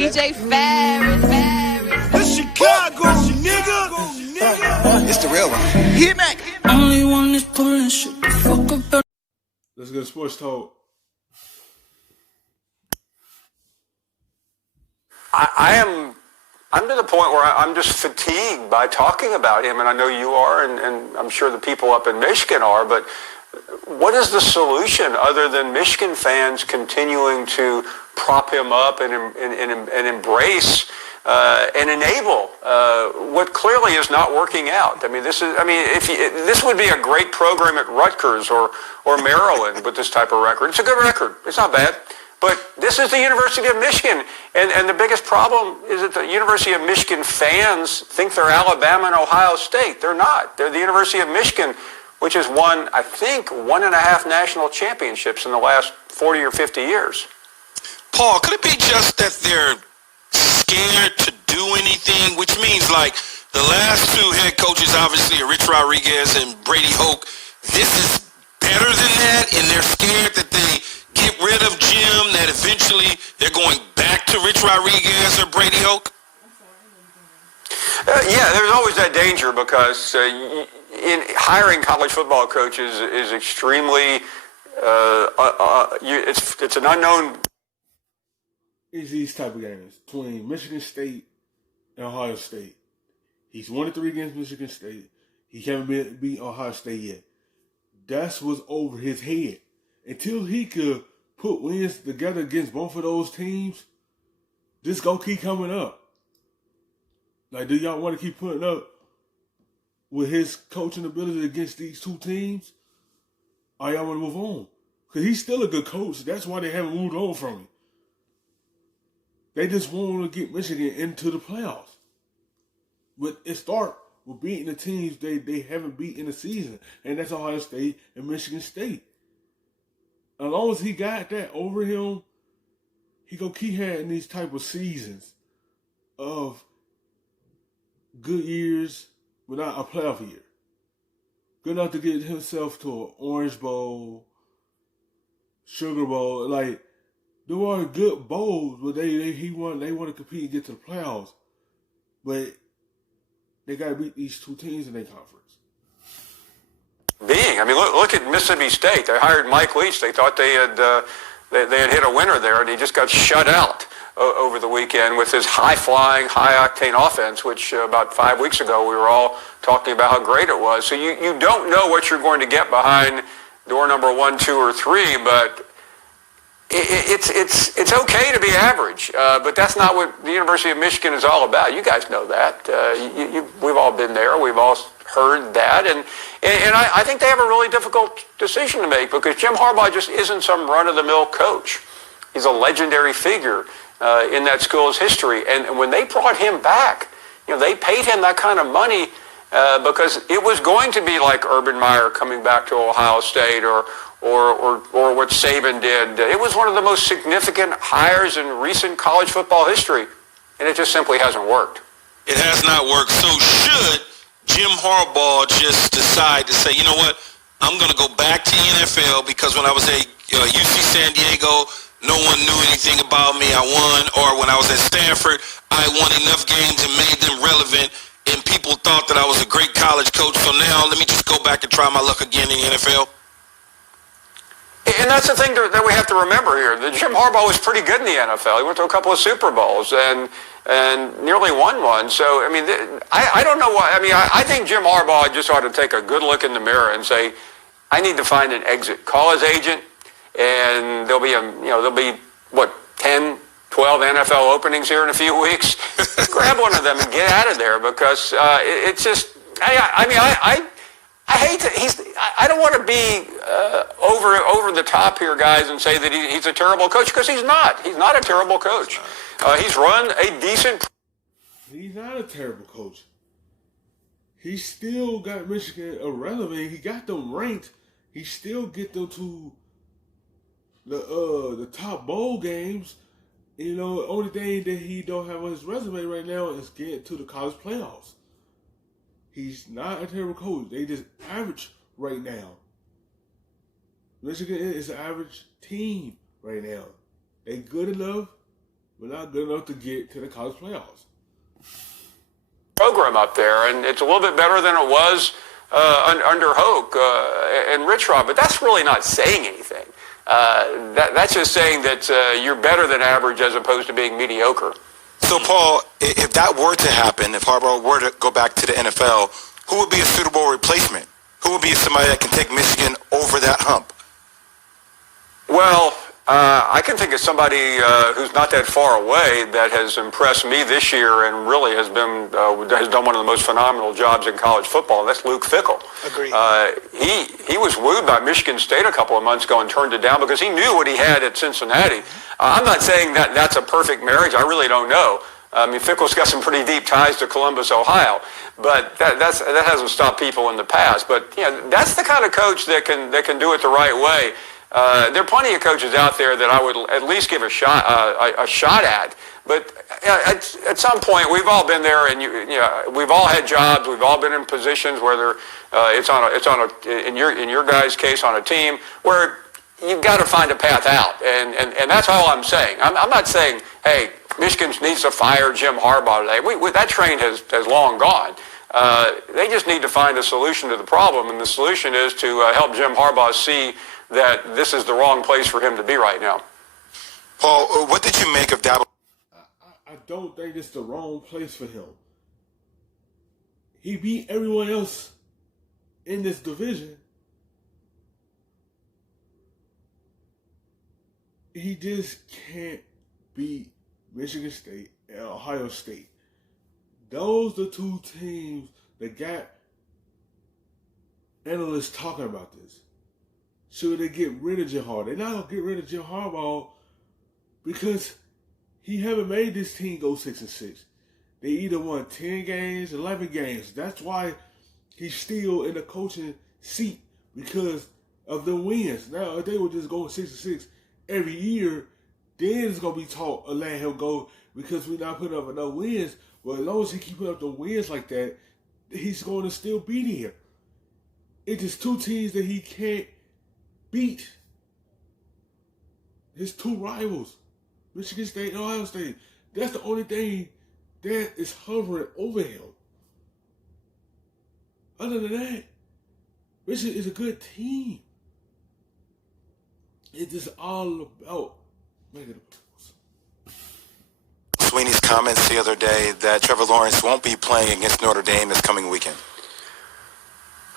DJ Ferris. The Chicago nigga. It's the real one. Hit me. Only one is pulling shit the fuck up. Let's go to sports talk. I'm to the point where I'm just fatigued by talking about him, and I know you are, and I'm sure the people up in Michigan are, but what is the solution other than Michigan fans continuing to prop him up and embrace and enable what clearly is not working out? This would be a great program at Rutgers or Maryland with this type of record. It's a good record. It's not bad. But this is the University of Michigan, and the biggest problem is that the University of Michigan fans think they're Alabama and Ohio State. They're not. They're the University of Michigan, which has won, I think, 1.5 national championships in the last 40 or 50 years. Paul, could it be just that they're scared to do anything, which means like the last two head coaches, obviously, Rich Rodriguez and Brady Hoke, this is better than that, and they're scared that they get rid of Jim, that eventually they're going back to Rich Rodriguez or Brady Hoke? Yeah, there's always that danger because in hiring college football coaches is extremely, it's an unknown. It's these type of games between Michigan State and Ohio State. He's 1-3 against Michigan State. He haven't beat Ohio State yet. That's what's over his head. Until he could put wins together against both of those teams, this gonna keep coming up. Like, do y'all want to keep putting up with his coaching ability against these two teams? Or y'all want to move on? Because he's still a good coach. That's why they haven't moved on from him. They just want to get Michigan into the playoffs. But it starts with beating the teams they haven't beat in the season. And that's Ohio State and Michigan State. As long as he got that over him, he gonna keep having these type of seasons of good years without a playoff year. Good enough to get himself to an Orange Bowl, Sugar Bowl. Like, there are good bowls, but they want to compete and get to the playoffs. But they gotta beat these two teams in their conference. Look at Mississippi State. They hired Mike Leach. They thought they had hit a winner there, and he just got shut out over the weekend with his high-flying, high-octane offense, which about 5 weeks ago we were all talking about how great it was. So you don't know what you're going to get behind door number 1, 2, or 3, but it's okay to be average, but that's not what the University of Michigan is all about. You guys know that. We've all been there. We've all heard that, and I think they have a really difficult decision to make because Jim Harbaugh just isn't some run-of-the-mill coach. He's a legendary figure in that school's history, and when they brought him back, they paid him that kind of money because it was going to be like Urban Meyer coming back to Ohio State or what Saban did. It was one of the most significant hires in recent college football history, and it just simply hasn't worked. It has not worked. So should Jim Harbaugh just decide to say, you know what, I'm going to go back to the NFL because when I was at UC San Diego, no one knew anything about me. I won. Or when I was at Stanford, I won enough games and made them relevant, and people thought that I was a great college coach. So now let me just go back and try my luck again in the NFL. And that's the thing that we have to remember here. That Jim Harbaugh was pretty good in the NFL. He went to a couple of Super Bowls and nearly won one. So, I don't know why. I think Jim Harbaugh just ought to take a good look in the mirror and say, I need to find an exit. Call his agent, and there'll be 10, 12 NFL openings here in a few weeks. Grab one of them and get out of there because it's just, I hate to, I don't want to be over the top here, guys, and say that he's a terrible coach because he's not. He's not a terrible coach. He's run a decent. He's not a terrible coach. He still got Michigan irrelevant. He got them ranked. He still get them to the top bowl games. The only thing that he don't have on his resume right now is getting to the college playoffs. He's not a terrible coach. They just average right now. Michigan is an average team right now. They good enough but not good enough to get to the college playoffs. Program up there, and it's a little bit better than it was under Hoke and Rich Rod, but that's really not saying anything. That's just saying that you're better than average as opposed to being mediocre. So, Paul, if that were to happen, if Harbaugh were to go back to the NFL, who would be a suitable replacement? Who would be somebody that can take Michigan over that hump? Well, I can think of somebody who's not that far away that has impressed me this year and really has done one of the most phenomenal jobs in college football. And that's Luke Fickell. Agreed. He was wooed by Michigan State a couple of months ago and turned it down because he knew what he had at Cincinnati. I'm not saying that that's a perfect marriage. I really don't know. I mean, Fickell's got some pretty deep ties to Columbus, Ohio, but that hasn't stopped people in the past. But that's the kind of coach that can do it the right way. There are plenty of coaches out there that I would at least give a shot at. But at some point, we've all been there, and we've all had jobs. We've all been in positions where in your guys' case on a team where you've got to find a path out, and that's all I'm saying. I'm not saying, hey, Michigan needs to fire Jim Harbaugh today. That train has long gone. They just need to find a solution to the problem, and the solution is to help Jim Harbaugh see that this is the wrong place for him to be right now. Paul, what did you make of Dabo? I don't think it's the wrong place for him. He beat everyone else in this division. He just can't beat Michigan State and Ohio State. Those are the two teams that got analysts talking about this. Should they get rid of Jim Harbaugh? They're not going to get rid of Jim Harbaugh because he haven't made this team go 6-6. They either won 10 games, 11 games. That's why he's still in the coaching seat, because of the wins. Now, if they were just going 6-6 every year, then it's going to be taught to let him go because we're not putting up enough wins. But as long as he keeps putting up the wins like that, he's going to still be there. It's just two teams that he can't beat. His two rivals, Michigan State and Ohio State. That's the only thing that is hovering over him. Other than that, Michigan is a good team. It's just all about making the playoffs. Sweeney's comments the other day that Trevor Lawrence won't be playing against Notre Dame this coming weekend.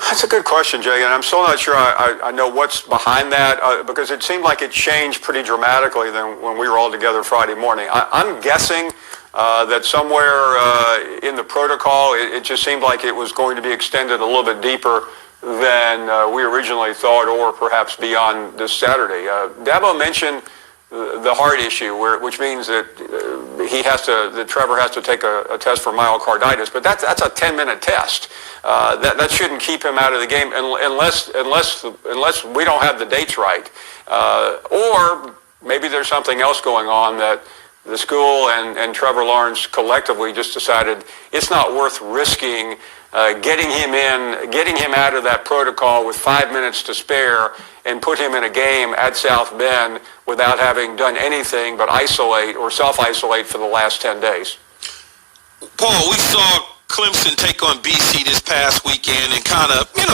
That's a good question, Jay, and I'm still not sure I know what's behind that because it seemed like it changed pretty dramatically than when we were all together Friday morning. I'm guessing that somewhere in the protocol, it just seemed like it was going to be extended a little bit deeper than we originally thought, or perhaps beyond this Saturday. Dabo mentioned the heart issue, which means that Trevor has to take a test for myocarditis, but that's a 10-minute test. That shouldn't keep him out of the game unless we don't have the dates right, or maybe there's something else going on that the school and Trevor Lawrence collectively just decided it's not worth risking getting him out of that protocol with 5 minutes to spare and put him in a game at South Bend without having done anything but isolate or self-isolate for the last 10 days. Paul, we saw Clemson take on BC this past weekend and kind of, it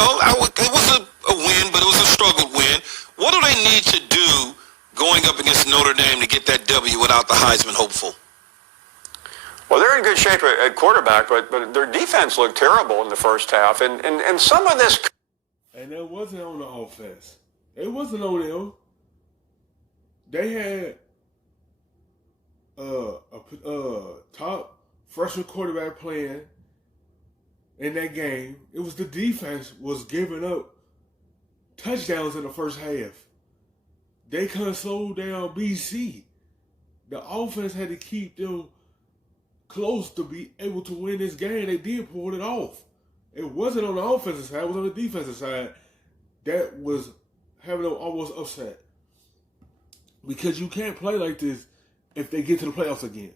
was a win, but it was a struggle win. What do they need to do going up against Notre Dame to get that W without the Heisman hopeful? Well, they're in good shape at quarterback, but their defense looked terrible in the first half. And some of this... And it wasn't on the offense. It wasn't on them. They had a top freshman quarterback playing in that game. It was the defense was giving up touchdowns in the first half. They couldn't slow down BC. The offense had to keep them close to be able to win this game. They did pull it off. It wasn't on the offensive side. It was on the defensive side that was having them almost upset. Because you can't play like this if they get to the playoffs again.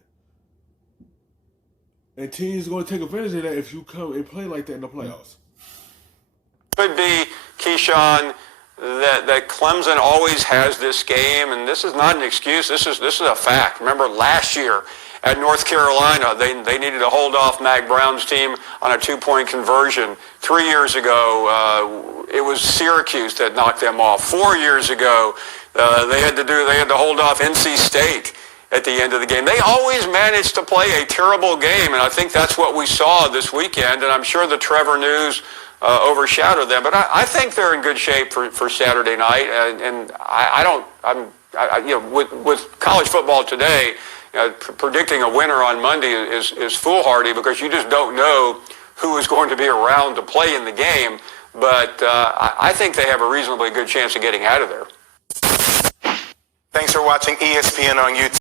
And teams are going to take advantage of that if you come and play like that in the playoffs. Could be, Keyshawn, that Clemson always has this game, and this is not an excuse. This is a fact. Remember last year at North Carolina, they needed to hold off Mac Brown's team on a 2-point conversion. 3 years ago, it was Syracuse that knocked them off. 4 years ago, they had to hold off NC State at the end of the game. They always manage to play a terrible game, and I think that's what we saw this weekend, and I'm sure the Trevor news overshadowed them. But I think they're in good shape for Saturday night, and with college football today, predicting a winner on Monday is foolhardy because you just don't know who is going to be around to play in the game. But I think they have a reasonably good chance of getting out of there. Thanks for watching ESPN on YouTube.